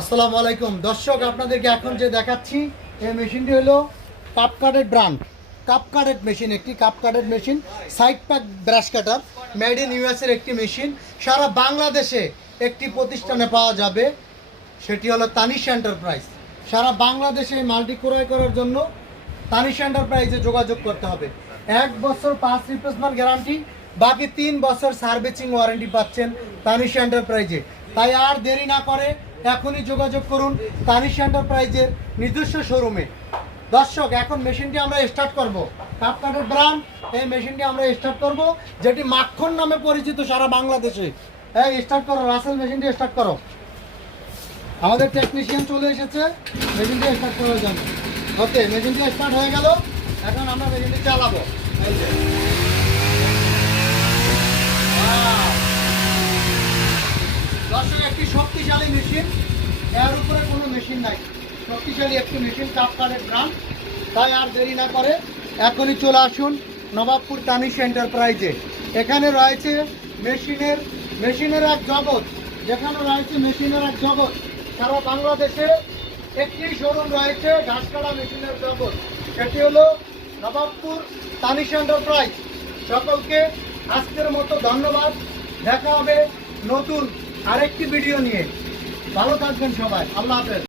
আসসালামু আলাইকুম দর্শক, আপনাদেরকে এখন যে দেখাচ্ছি এই মেশিনটি হলো cup cutted brand cup cutted machine. একটি cup cutted machine, side pack brush cutter, made in ইউএসের একটি মেশিন। সারা বাংলাদেশে একটি প্রতিষ্ঠানে পাওয়া যাবে, সেটি হলো তানিশ এন্টারপ্রাইজ। সারা বাংলাদেশে এই মালটি ক্রয় করার জন্য তানিশ এন্টারপ্রাইজে যোগাযোগ করতে হবে। 1 বছর 5 রিপ্লেসমেন্ট গ্যারান্টি, বাকি 3 বছর সার্ভিসিং ওয়ারেন্টি পাচ্ছেন তানিশ এন্টারপ্রাইজে। তাই আর দেরি না করে এখনই যোগাযোগ করুন তানিশ এন্টারপ্রাইজের নিজস্ব শোরুমে। দর্শক, এখন মেশিনটি আমরা স্টার্ট করব। কাপ কাটের ব্র্যান্ড এই মেশিনটি আমরা স্টার্ট করব, যেটি মাখন নামে পরিচিত সারা বাংলাদেশে। এই স্টার্ট করো রাসেল, মেশিনটি স্টার্ট করো। আমাদের টেকনিশিয়ান চলে এসেছে মেশিনটি স্টার্ট করার জন্য। ওকে, মেশিনটি স্টার্ট হয়ে গেল, এখন আমরা মেশিনটি চালাবো। দর্শক, একটি শক্তিশালী মেশিন, এর উপরে কোনো মেশিন নাই। শক্তিশালী একটি মেশিন, কাপ কাটের ব্র্যান্ড। তাই আর দেরি না করে এখনই চলে আসুন নবাবপুর তানিশ এন্টারপ্রাইজে। এখানে রয়েছে মেশিনের এক জগৎ। যেখানে রয়েছে মেশিনের এক জগৎ, সারা বাংলাদেশে একটি শোরুম রয়েছে ঘাস কাটা মেশিনের জগৎ। এটি হলো নবাবপুর তানিশ এন্টারপ্রাইজ। সকলকে আজকের মতো ধন্যবাদ। দেখা হবে নতুন আরেকটি ভিডিও নিয়ে। ভালো থাকবেন সবাই, আল্লাহ হাফেজ।